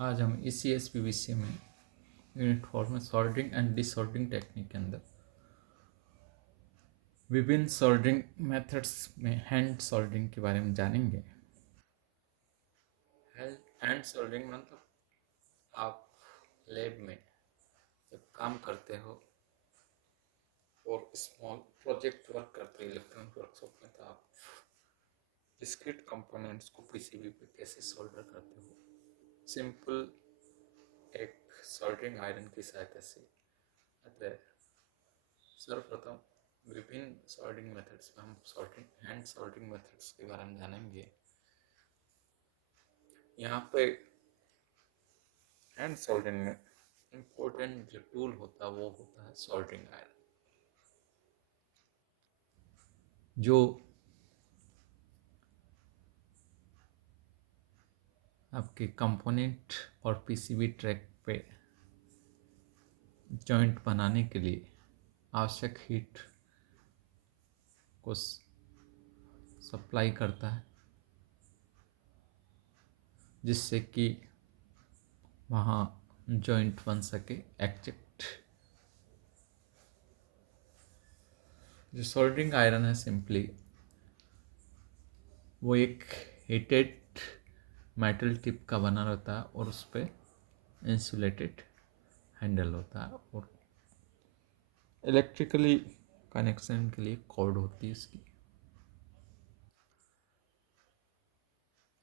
आज हम ECS PVC में यूनिट 4 में सोल्डरिंग एंड डिसोल्डरिंग टेक्निक के अंदर विभिन्न सोल्डरिंग मेथड्स में हैंड सोल्डरिंग के बारे में जानेंगे। हैंड सोल्डरिंग मतलब आप लैब में जब काम करते हो और स्मॉल प्रोजेक्ट वर्क करते हो इलेक्ट्रॉनिक वर्कशॉप में, तो आप डिस्क्रीट कंपोनेंट्स को पीसीबी पे कैसे सोल्डर करते हो सिंपल एक सोल्डरिंग आयरन की सहायता से। अतः सर्वप्रथम विभिन्न सोल्डरिंग मेथड्स में हम सोल्डरिंग हैंड सोल्डरिंग मेथड्स के बारे में जानेंगे। यहाँ पे हैंड सोल्डरिंग में इम्पोर्टेंट जो टूल होता है वो होता है सोल्डरिंग आयरन, जो आपके कंपोनेंट और पीसीबी ट्रैक पे जॉइंट बनाने के लिए आवश्यक हीट को सप्लाई करता है, जिससे कि वहाँ जॉइंट बन सके एग्जैक्ट। जो सोल्डरिंग आयरन है सिंपली वो एक हीटेड मेटल टिप का बना रहता है और उस पर इंसुलेटेड हैंडल होता है और इलेक्ट्रिकली कनेक्शन के लिए कॉर्ड होती है उसकी,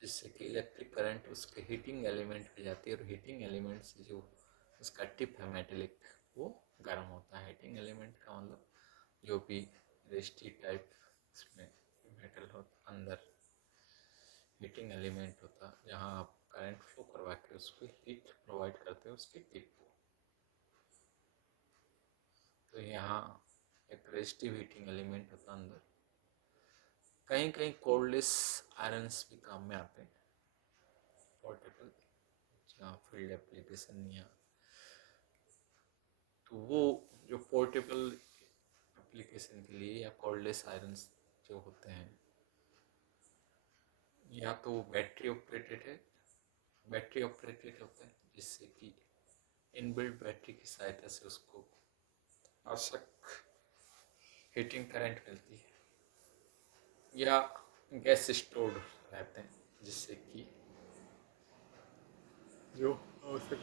जिससे कि इलेक्ट्रिक करंट उसके हीटिंग एलिमेंट पे जाती है और हीटिंग एलिमेंट से जो उसका टिप है मेटेलिक वो गर्म होता है। हीटिंग एलिमेंट का मतलब जो भी रेस्टी टाइप इसमें मेटल होता अंदर हीटिंग एलिमेंट होता जहाँ आप करंट फ्लो करवा के उसको हीट प्रोवाइड करते हो उसकी टिप को। तो यहाँ एक रेस्टिव हीटिंग एलिमेंट होता अंदर। कहीं कहीं कोर्डलेस आयरन्स भी काम में आते हैं, पोर्टेबल, जहाँ फील्ड एप्लीकेशन या तो वो जो पोर्टेबल एप्लीकेशन के लिए या कॉर्डलेस आयरन्स जो होते हैं या तो बैटरी ऑपरेटेड होते हैं, जिससे कि इनबिल्ट बैटरी की सहायता से उसको आवश्यक हीटिंग करंट मिलती है, या गैस स्टोर्ड रहते हैं जिससे कि जो आवश्यक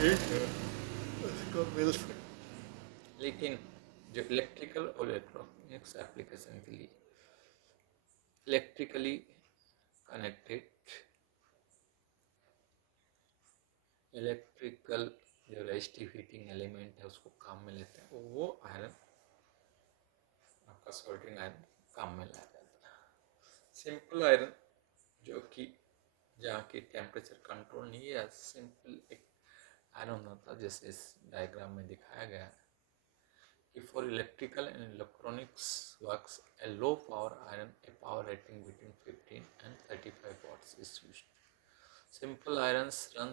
हीट है उसको मिल सके। लेकिन जो इलेक्ट्रिकल और इलेक्ट्रॉनिक्स एप्लीकेशन के लिए इलेक्ट्रिकली कनेक्टेड इलेक्ट्रिकल जो रेस्टिव हीटिंग एलिमेंट है उसको काम में लेते हैं, वो आयरन आपका सोल्डरिंग आयरन काम में लाया जाता है। सिंपल आयरन जो कि जहाँ की टेम्परेचर कंट्रोल नहीं है, सिंपल एक आयरन होता है जैसे इस डायग्राम में दिखाया गया है कि for electrical and electronics works A low power iron A power rating between 15 and 35 watts is used. Simple irons run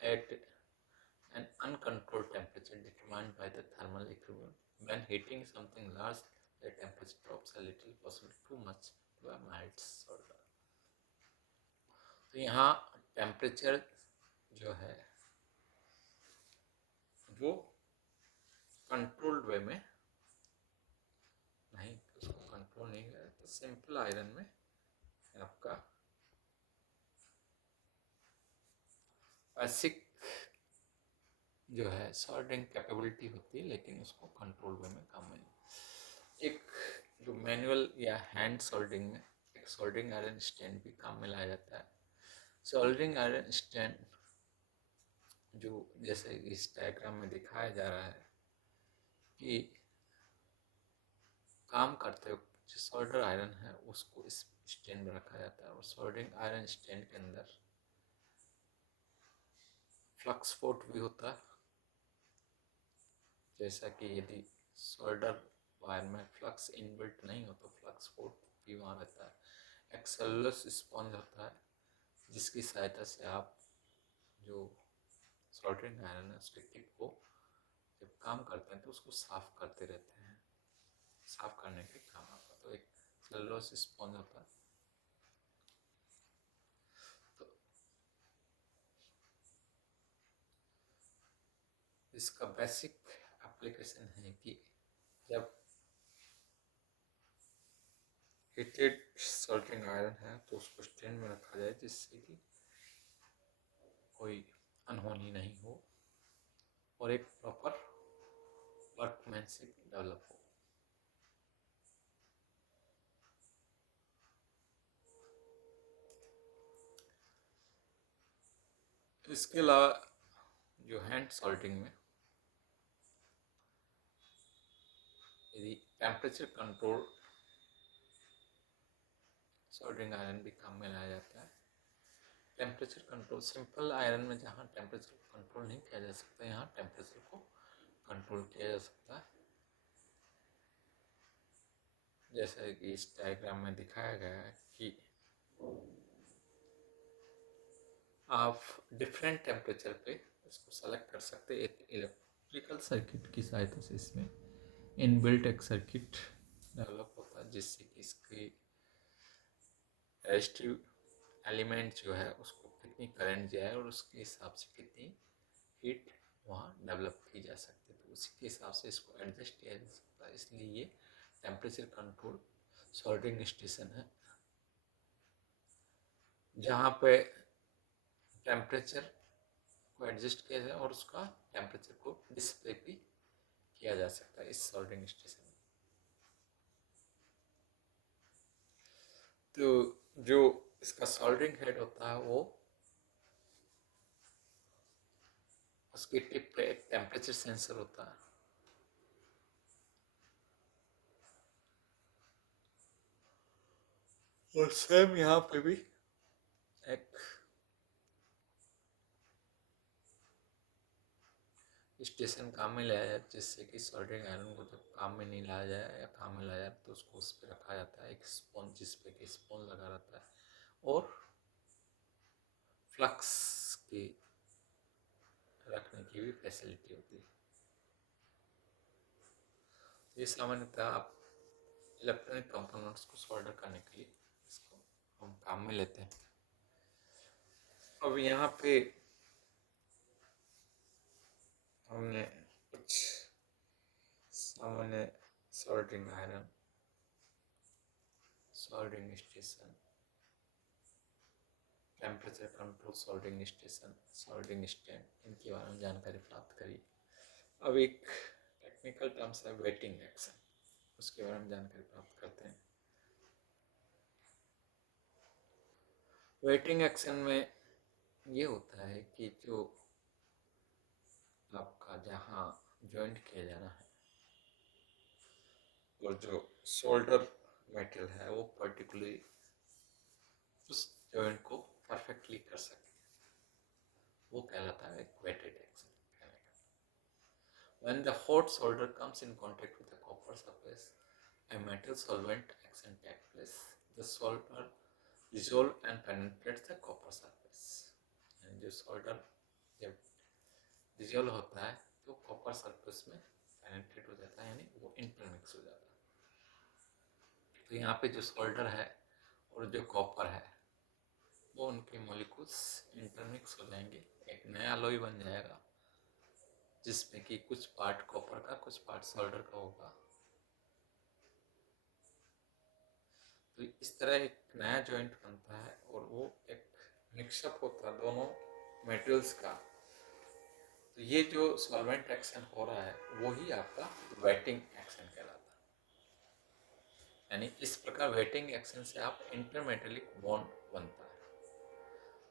at an uncontrolled temperature determined by the thermal equilibrium. When heating something large, the temperature drops a little, possibly too much, to a mild solder. तो यहाँ temperature जो है वो controlled way में नहीं, उसको control नहीं करें तो सिंपल आयरन में आपका बेसिक जो है सोल्डरिंग कैपेबिलिटी होती है, लेकिन उसको कंट्रोल वे में काम में एक जो मैनुअल या हैंड सोल्डरिंग में एक सोल्डरिंग आयरन स्टैंड भी काम में लाया जाता है। सोल्डरिंग आयरन स्टैंड जो जैसे इस डायग्राम में दिखाया जा रहा है कि काम करते हुए जो सोल्डर आयरन है उसको इस स्टैंड में रखा जाता है और सोल्डरिंग आयरन स्टैंड के अंदर फ्लक्स पोर्ट भी होता है, जैसा कि यदि सोल्डर वायर में फ्लक्स इनबिल्ट नहीं हो तो फ्लक्स पोर्ट भी वहाँ रहता है। एक सेलुलोस स्पंज होता है जिसकी सहायता से आप जो सोल्डरिंग आयरन है उसके टिप को जब काम करते हैं तो उसको साफ करते रहते हैं, साफ करने के काम आता है। तो एक सेलुलोस स्पंज होता है। तो इसका बेसिक एप्लीकेशन है कि जब हीटेड सोल्डरिंग आयरन है तो उसको स्टैंड में रखा जाए जिससे कि कोई अनहोनी नहीं हो और एक प्रॉपर वर्कमैनशिप डेवलप हो। इसके अलावा जो हैंड सोल्डरिंग में यदि टेम्परेचर कंट्रोल सोल्डरिंग आयरन भी काम में लाया जाता है। टेम्परेचर कंट्रोल सिंपल आयरन में जहाँ टेम्परेचर को कंट्रोल नहीं किया जा सकता, यहाँ टेम्परेचर को कंट्रोल किया जा सकता है। जैसे कि इस डायग्राम में दिखाया गया है कि आप डिफरेंट टेम्परेचर पे इसको सेलेक्ट कर सकते हैं। एक इलेक्ट्रिकल सर्किट की सहायता से इसमें इनबिल्ट एक सर्किट डेवलप होता है जिससे कि इसकी रेजिस्टिव एलिमेंट जो है उसको कितनी करंट जाए और उसके हिसाब से कितनी हीट वहाँ डेवलप की जा सकती है, तो उसी के हिसाब से इसको एडजस्ट किया जा सकता है। इसलिए ये टेम्परेचर कंट्रोल सोल्डरिंग स्टेशन है जहाँ पे टेम्परेचर को एडजस्ट किया जाए और उसका टेम्परेचर को डिस्प्ले भी किया जा सकता है इस सोल्डरिंग स्टेशन में। तो जो इसका सोल्डरिंग हेड होता है वो उसकी टिप पे एक टेम्परेचर सेंसर होता है। और सेम यहाँ पे भी एक स्टेशन काम में लाया जाए जिससे कि सोल्डरिंग आयरन को जब काम में नहीं लाया जाए या काम में लाया जाए तो उसको उस पर रखा जाता है, एक स्पॉन्ज जिस पे कि स्पॉन्ज लगा रहता है और फ्लक्स की रखने की भी फैसिलिटी होती है। ये सामान्यतः आप इलेक्ट्रॉनिक कंपोनेंट्स को सोल्डर करने के लिए इसको हम काम में लेते हैं। अब यहाँ पे हमने कुछ सामान्य soldering iron, soldering station, temperature control soldering station, soldering stand, इनके बारे में जानकारी प्राप्त करी। अब एक टेक्निकल टर्म्स है वेटिंग एक्शन, उसके बारे में जानकारी प्राप्त करते हैं। वेटिंग एक्शन में ये होता है कि जो आपका जहाँ जॉइंट किया जाना है और जो शोल्डर मेटल है वो पर्टिकुलरली उस जॉइंट को परफेक्टली कर सके, वो कहलाता है एक weighted action. When the hot solder comes in contact with the copper surface, a metal solvent action takes place. The solder dissolves and penetrates the copper surface. यानी जो solder जब dissolve होता है तो copper surface में penetrate हो जाता है, यानी वो intermix हो जाता है। तो यहाँ पे जो solder है और जो copper है वो उनके molecules intermix हो जाएंगे, एक नया alloy बन जाएगा जिसमें कि कुछ पार्ट कॉपर का कुछ पार्ट सोल्डर का होगा। तो इस तरह एक नया जॉइंट बनता है और वो एक मिक्सअप होता है दोनों मेटल्स का। तो ये जो सॉल्वेंट एक्शन हो रहा है वो ही आपका वेटिंग एक्शन कहलाता है। यानी इस प्रकार वेटिंग एक्शन से आप इंटरमेटेलिक बॉन्ड बनता है।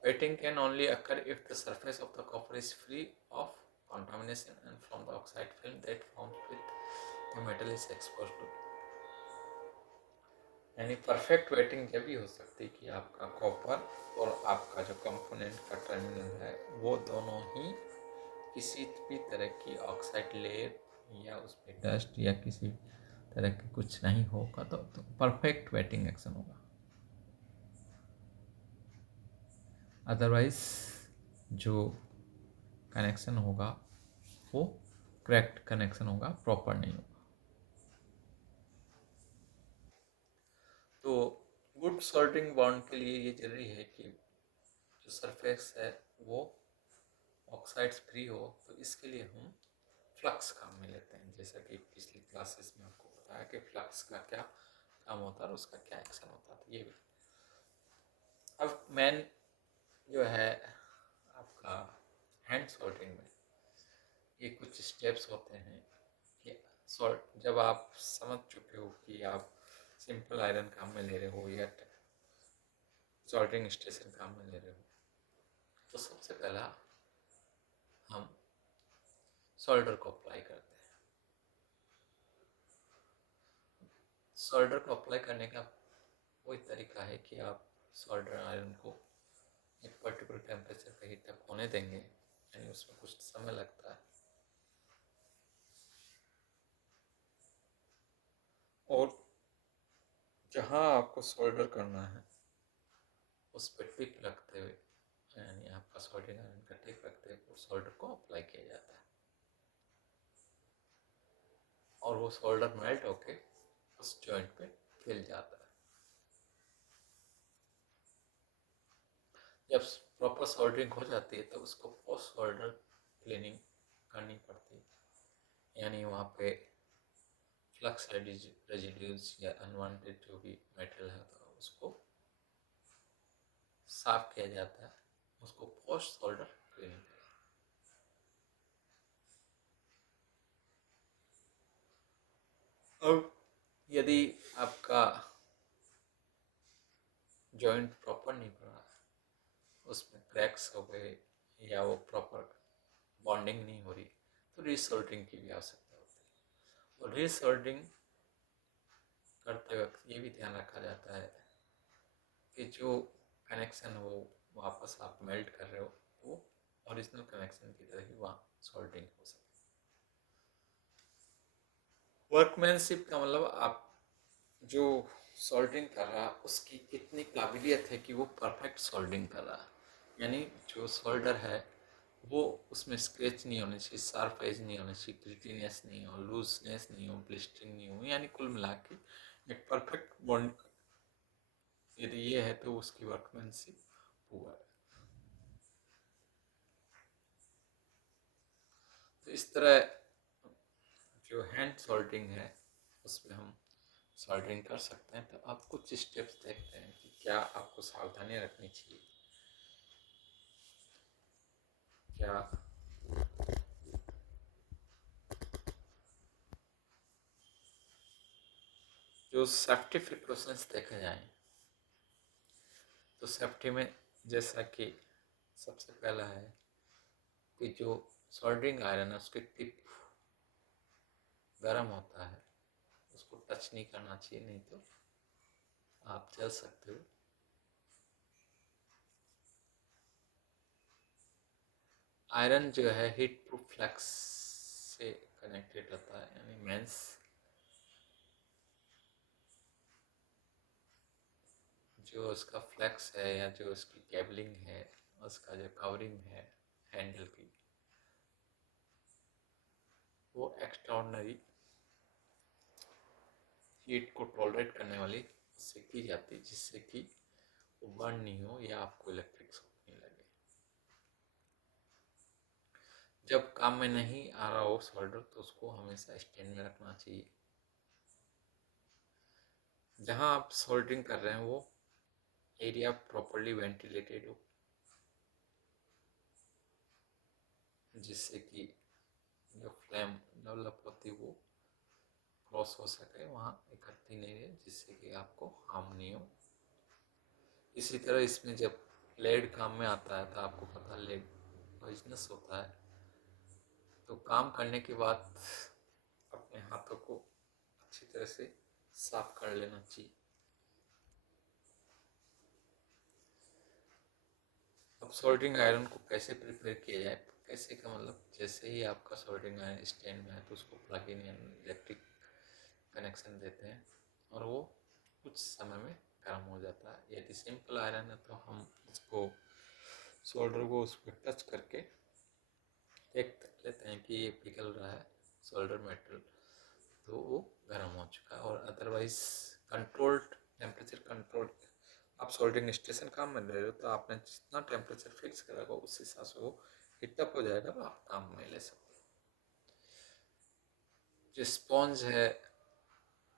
Waiting can only occur if the surface of the copper is free of contamination and from the oxide film that forms with the metal is exposed to। यानी perfect waiting जब भी हो सकती है कि आपका कॉपर और आपका जो कंपोनेंट का टर्मिनल है वो दोनों ही किसी भी तरह की ऑक्साइड लेयर या उसमें डस्ट या किसी तरह के कुछ नहीं होगा तो परफेक्ट वेटिंग एक्शन होगा। अदरवाइज जो कनेक्शन होगा वो करेक्ट कनेक्शन होगा, प्रॉपर नहीं होगा। तो गुड सोल्डरिंग बॉन्ड के लिए ये जरूरी है कि जो सरफेस है वो ऑक्साइड्स फ्री हो। तो इसके लिए हम फ्लक्स काम में लेते हैं, जैसा कि पिछली क्लासेस में आपको बताया कि फ्लक्स का क्या काम होता है और उसका क्या एक्शन होता है। तो ये भी अब मेन जो है आपका हैंड सोल्डरिंग में ये कुछ स्टेप्स होते हैं कि सॉल्ट जब आप समझ चुके हो कि आप सिंपल आयरन काम में ले रहे हो या सोल्डरिंग स्टेशन काम में ले रहे हो, तो सबसे पहला हम सोल्डर को अप्लाई करते हैं। सोल्डर को अप्लाई करने का वही तरीका है कि आप सोल्डर आयरन को एक पर्टिकुलर टेम्परेचर पे हीट अप होने देंगे, यानी उसमें कुछ समय लगता है, और जहाँ आपको सोल्डर करना है उस पर टिप रखते हुए, यानी आपका सोल्डरिंग आयरन का टिप रखते हुए सोल्डर को अप्लाई किया जाता है और वो सोल्डर मेल्ट होके उस जॉइंट पे फिल जाता है। जब प्रॉपर सोल्डरिंग हो जाती है तो उसको पोस्ट सोल्डर क्लीनिंग करनी पड़ती है, यानी वहाँ पे फ्लक्स रेजिड्यूज या अनवांटेड जो भी मेटल है तो उसको साफ किया जाता है, उसको पोस्ट सोल्डर क्लीनिंग। अब यदि आपका जॉइंट प्रॉपर नहीं बना, उसमें क्रैक्स हो गए या वो प्रॉपर बॉन्डिंग नहीं हो रही, तो रीसोल्डरिंग की भी आवश्यकता होती है। और रीसोल्डरिंग करते वक्त ये भी ध्यान रखा जाता है कि जो कनेक्शन वो वापस आप मेल्ट कर रहे हो वो ओरिजिनल कनेक्शन की तरह ही वहाँ सोल्डरिंग हो सके। वर्कमैनशिप का मतलब आप जो सोल्डरिंग कर रहा है उसकी कितनी काबिलियत है कि वो परफेक्ट सोल्डरिंग कर रहा है, यानी जो सोल्डर है वो उसमें स्क्रैच नहीं होने चाहिए, शार्प एज नहीं होने चाहिए, ग्रिटीनेस नहीं हो, लूजनेस नहीं हो, ब्लिस्टरिंग नहीं हो, यानी कुल मिला के एक परफेक्ट बॉन्ड यदि ये है तो उसकी वर्कमैनशिप पुअर है। तो इस तरह जो हैंड सोल्डरिंग है उसमें हम सोल्डरिंग कर सकते हैं। तो आप कुछ स्टेप्स देखते हैं कि क्या आपको सावधानियां रखनी चाहिए, क्या जो सेफ्टी प्रिकॉशंस देखे जाएं तो सेफ्टी में जैसा कि सबसे पहला है कि जो सोल्डरिंग आयरन है उसके टिप गर्म होता है, उसको टच नहीं करना चाहिए, नहीं तो आप जल सकते हो। आयरन जो है हीट प्रूफ फ्लैक्स से कनेक्टेड रहता है, यानी मेंस जो उसका फ्लैक्स है या जो उसकी केबलिंग है, उसका जो कवरिंग है हैंडल की, वो एक्स्ट्राऑर्डिनरी हीट को टॉलरेट करने वाली उससे की जाती है, जिससे कि वो बर्न नहीं हो या आपको इलेक्ट्रिक शॉक नहीं लगे। जब काम में नहीं आ रहा हो सोल्डर तो उसको हमेशा स्टैंड में रखना चाहिए। जहाँ आप सोल्डरिंग कर रहे हैं वो एरिया प्रॉपरली वेंटिलेटेड हो, जिससे कि जो फ्लेम डेवलप होती है वो क्रॉस हो सके, वहाँ इकट्ठी नहीं रहे, जिससे कि आपको हार्म नहीं हो। इसी तरह इसमें जब लेड काम में आता है तो आपको पता लेड पॉइजनस होता है, तो काम करने के बाद अपने हाथों को अच्छी तरह से साफ कर लेना चाहिए। अब सोल्डरिंग आयरन को कैसे प्रिपेयर किया जाए, कैसे का मतलब जैसे ही आपका सोल्डरिंग आयरन स्टैंड में है तो उसको प्लग इन यानी इलेक्ट्रिक कनेक्शन देते हैं और वो कुछ समय में गर्म हो जाता है। यदि सिंपल आयरन है तो हम इसको सोल्डर को उस पर टच करके देख लेते हैं कि ये पिघल रहा है सोल्डर मेटल, तो वो गर्म हो चुका है। और अदरवाइज कंट्रोल्ड टेम्परेचर कंट्रोल, आप सोल्डरिंग स्टेशन काम में ले रहे हो तो आपने जितना टेम्परेचर फिक्स करा होगा उस हिसाब से वो हीटअप हो जाएगा तो आप काम में ले सकते हो। जो स्पॉन्ज है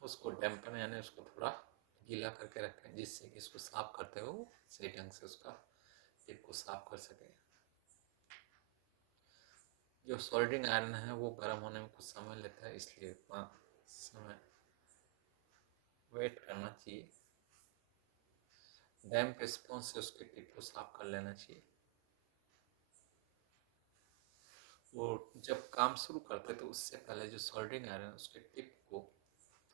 उसको डैम्पन यानी उसको थोड़ा गीला करके रखें, जिससे कि इसको साफ करते हो सही ढंग से उसका टिप को साफ कर सके। जो सोल्डरिंग आयरन है वो गर्म होने में कुछ समय लेता है, इसलिए उतना समय वेट करना चाहिए। डैम्प स्पॉन्ज से उसके टिप को साफ कर लेना चाहिए। वो जब काम शुरू करते तो उससे पहले जो सोल्डरिंग आयरन उसके टिप को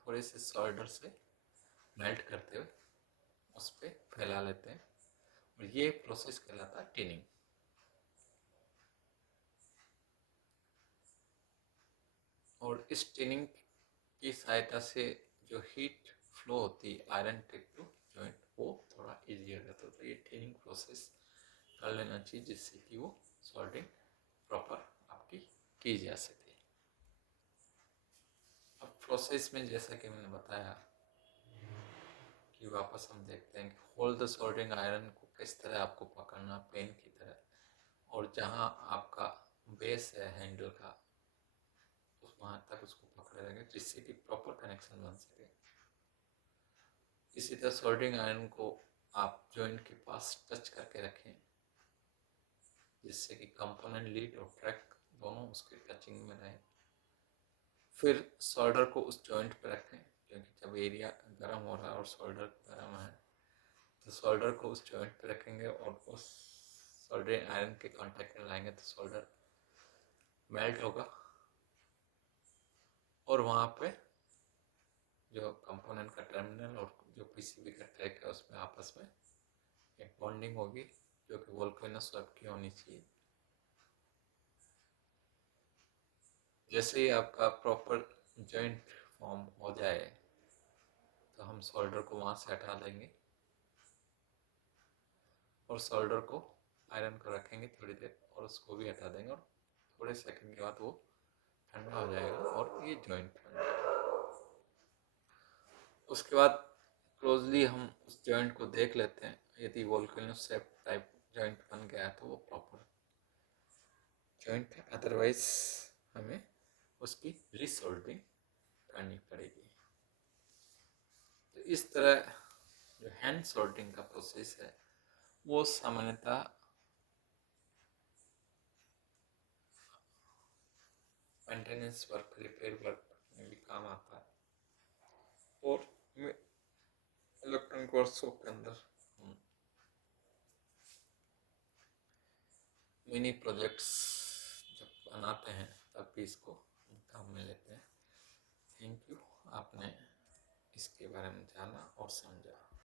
थोड़े से सोल्डर से मेल्ट करते हुए उस पर फैला लेते हैं, और ये प्रोसेस कहलाता है टिनिंग। और इस टिनिंग की सहायता से जो हीट फ्लो होती है आयरन टिप टू जॉइंट वो थोड़ा इजी हो जाता है। तो ये टिनिंग प्रोसेस कर लेना चाहिए, जिससे कि वो सोल्डरिंग प्रॉपर आपकी की जा सके। अब प्रोसेस में जैसा कि मैंने बताया कि वापस हम देखते हैं कि होल्ड द सोल्डरिंग आयरन को किस तरह आपको पकड़ना पेन की तरह, और जहाँ आपका बेस है हैंडल का उस वहाँ तक उसको पकड़े रहेंगे, जिससे कि प्रॉपर कनेक्शन बन सके। इसी तरह सोल्डरिंग आयरन को आप जॉइंट के पास टच करके रखें, जिससे कि कंपोनेंट लीड और ट्रैक दोनों उसके टचिंग में रहें। फिर सोल्डर को उस जॉइंट पर रखें, क्योंकि जब एरिया गर्म हो रहा है और सोल्डर गर्म है तो सोल्डर को उस जॉइंट पे रखेंगे और उस सोल्डरिंग आयरन के कांटेक्ट में लाएंगे तो सोल्डर मेल्ट होगा, और वहाँ पे जो कंपोनेंट का टर्मिनल और जो पीसीबी का ट्रैक है उसमें आपस में एक बॉन्डिंग होगी, जो कि वोल्केनोस वेब की होनी चाहिए। जैसे ही आपका प्रॉपर जॉइंट फॉर्म हो जाए तो हम सोल्डर को वहाँ से हटा देंगे और सोल्डर को आयरन को रखेंगे थोड़ी देर और उसको भी हटा देंगे, और थोड़े सेकंड के बाद वो ठंडा हो जाएगा और ये जॉइंट बन जाएगा। उसके बाद क्लोजली हम उस जॉइंट को देख लेते हैं, यदि वोल्केनो शेप टाइप जॉइंट बन गया तो वो प्रॉपर जॉइंट है, अदरवाइज हमें उसकी रीसोल्डरिंग करनी पड़ेगी। तो इस तरह जो हैंड सोल्डरिंग का प्रोसेस है वो सामान्यतः मेंटेनेंस वर्क रिपेयर वर्क में भी काम आता है, और इलेक्ट्रॉनिक वर्कशॉप के अंदर हम मिनी प्रोजेक्ट्स जब बनाते हैं तब भी इसको काम में लेते हैं। थैंक यू, आपने इसके बारे में जाना और समझा।